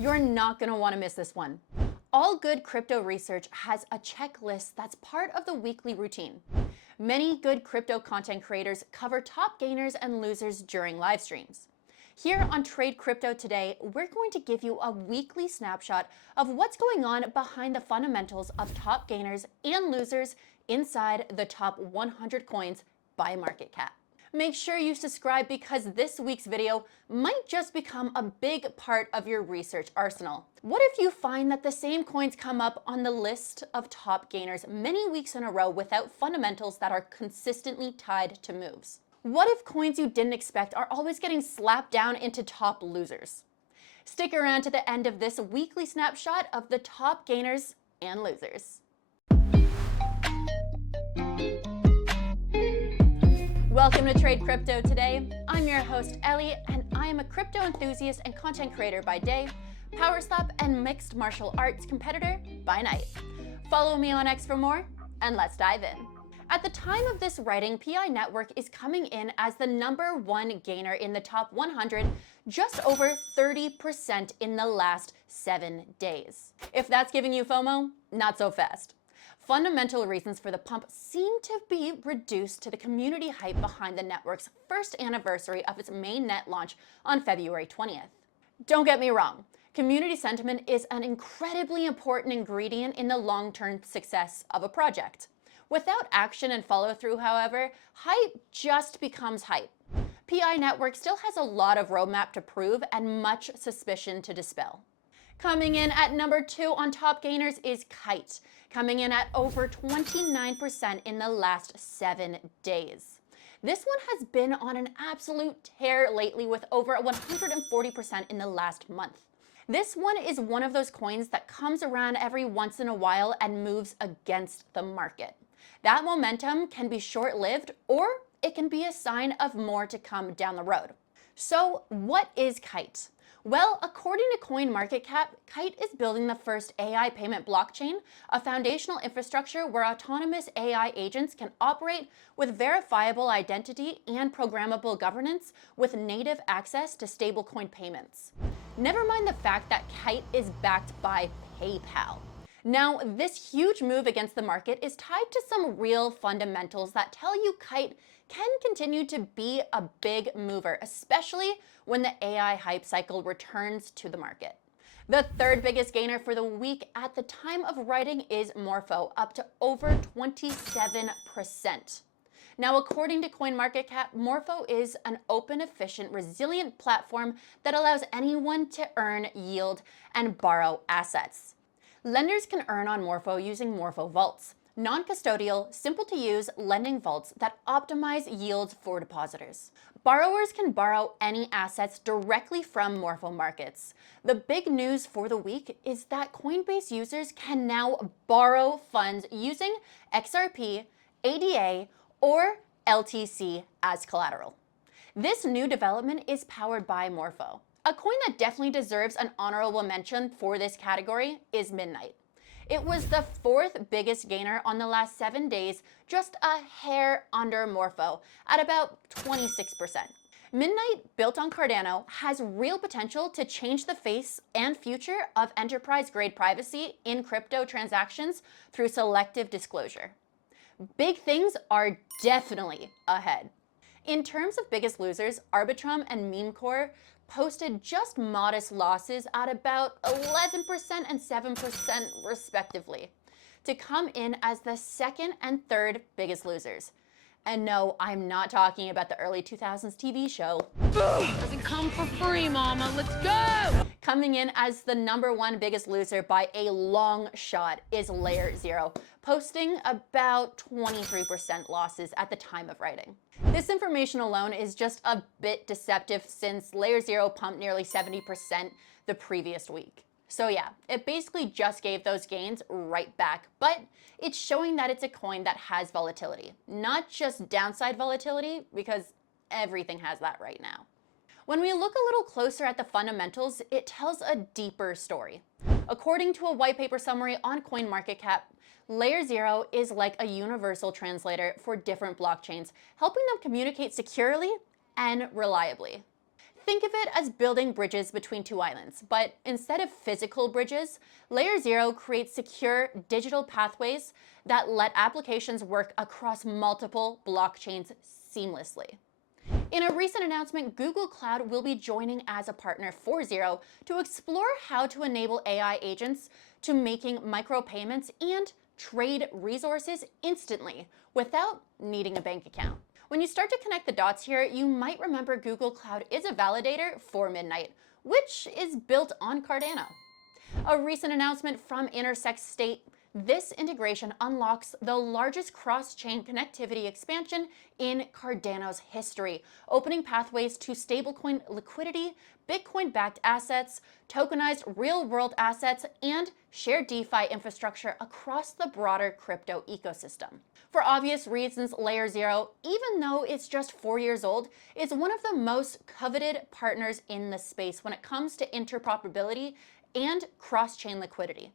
You're not going to want to miss this one. All good crypto research has a checklist that's part of the weekly routine. Many good crypto content creators cover top gainers and losers during live streams. Here on Trade Crypto today, we're going to give you a weekly snapshot of what's going on behind the fundamentals of top gainers and losers inside the top 100 coins by market cap. Make sure you subscribe because this week's video might just become a big part of your research arsenal. What if you find that the same coins come up on the list of top gainers many weeks in a row without fundamentals that are consistently tied to moves? What if coins you didn't expect are always getting slapped down into top losers? Stick around to the end of this weekly snapshot of the top gainers and losers. Welcome to Trade Crypto today. I'm your host, Ellie, and I am a crypto enthusiast and content creator by day, power slap and mixed martial arts competitor by night. Follow me on X for more, and let's dive in. At the time of this writing, PI Network is coming in as the #1 gainer in the top 100, just over 30% in the last 7 days. If that's giving you FOMO, not so fast. Fundamental reasons for the pump seem to be reduced to the community hype behind the network's first anniversary of its mainnet launch on February 20th. Don't get me wrong, community sentiment is an incredibly important ingredient in the long-term success of a project. Without action and follow-through, however, hype just becomes hype. PI Network still has a lot of roadmap to prove and much suspicion to dispel. Coming in at number 2 on top gainers is Kite, coming in at over 29% in the last 7 days. This one has been on an absolute tear lately with over 140% in the last month. This one is one of those coins that comes around every once in a while and moves against the market. That momentum can be short-lived or it can be a sign of more to come down the road. So what is Kite? Well, according to CoinMarketCap, Kite is building the first AI payment blockchain, a foundational infrastructure where autonomous AI agents can operate with verifiable identity and programmable governance with native access to stablecoin payments. Never mind the fact that Kite is backed by PayPal. Now, this huge move against the market is tied to some real fundamentals that tell you Kite can continue to be a big mover, especially when the AI hype cycle returns to the market. The third biggest gainer for the week at the time of writing is Morpho, up to over 27%. Now, according to CoinMarketCap, Morpho is an open, efficient, resilient platform that allows anyone to earn yield and borrow assets. Lenders can earn on Morpho using Morpho Vaults, non-custodial, simple-to-use lending vaults that optimize yields for depositors. Borrowers can borrow any assets directly from Morpho markets. The big news for the week is that Coinbase users can now borrow funds using XRP, ADA, or LTC as collateral. This new development is powered by Morpho. A coin that definitely deserves an honorable mention for this category is Midnight. It was the 4th biggest gainer on the last 7 days, just a hair under Morpho at about 26%. Midnight, built on Cardano, has real potential to change the face and future of enterprise-grade privacy in crypto transactions through selective disclosure. Big things are definitely ahead. In terms of biggest losers, Arbitrum and Memecore posted just modest losses at about 11% and 7% respectively, to come in as the 2nd and 3rd biggest losers. And no, I'm not talking about the early 2000s TV show. Doesn't come for free, mama. Let's go! Coming in as the #1 biggest loser by a long shot is Layer 0, posting about 23% losses at the time of writing. This information alone is just a bit deceptive since Layer 0 pumped nearly 70% the previous week. So yeah, it basically just gave those gains right back, but it's showing that it's a coin that has volatility, not just downside volatility, because everything has that right now. When we look a little closer at the fundamentals, it tells a deeper story. According to a white paper summary on CoinMarketCap, Layer 0 is like a universal translator for different blockchains, helping them communicate securely and reliably. Think of it as building bridges between two islands, but instead of physical bridges, Layer 0 creates secure digital pathways that let applications work across multiple blockchains seamlessly. In a recent announcement, Google Cloud will be joining as a partner for Zero to explore how to enable AI agents to making micropayments and trade resources instantly without needing a bank account. When you start to connect the dots here, you might remember Google Cloud is a validator for Midnight, which is built on Cardano. A recent announcement from Intersect state this integration unlocks the largest cross-chain connectivity expansion in Cardano's history, opening pathways to stablecoin liquidity, Bitcoin-backed assets, tokenized real-world assets, and shared DeFi infrastructure across the broader crypto ecosystem. For obvious reasons, Layer 0, even though it's just 4 years old, is one of the most coveted partners in the space when it comes to interoperability and cross-chain liquidity.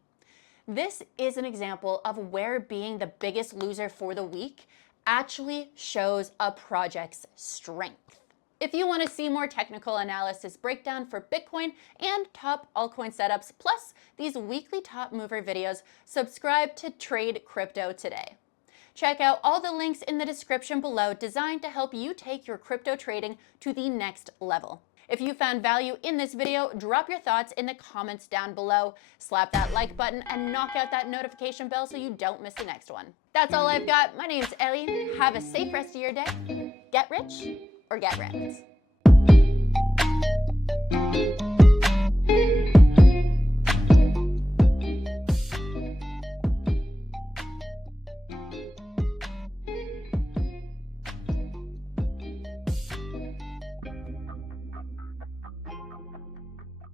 This is an example of where being the biggest loser for the week actually shows a project's strength. If you want to see more technical analysis breakdown for Bitcoin and top altcoin setups, plus these weekly top mover videos, subscribe to Trade Crypto today. Check out all the links in the description below designed to help you take your crypto trading to the next level. If you found value in this video, drop your thoughts in the comments down below, slap that like button, and knock out that notification bell so you don't miss the next one. That's all I've got. My name's Ellie. Have a safe rest of your day. Get rich or get wrecked.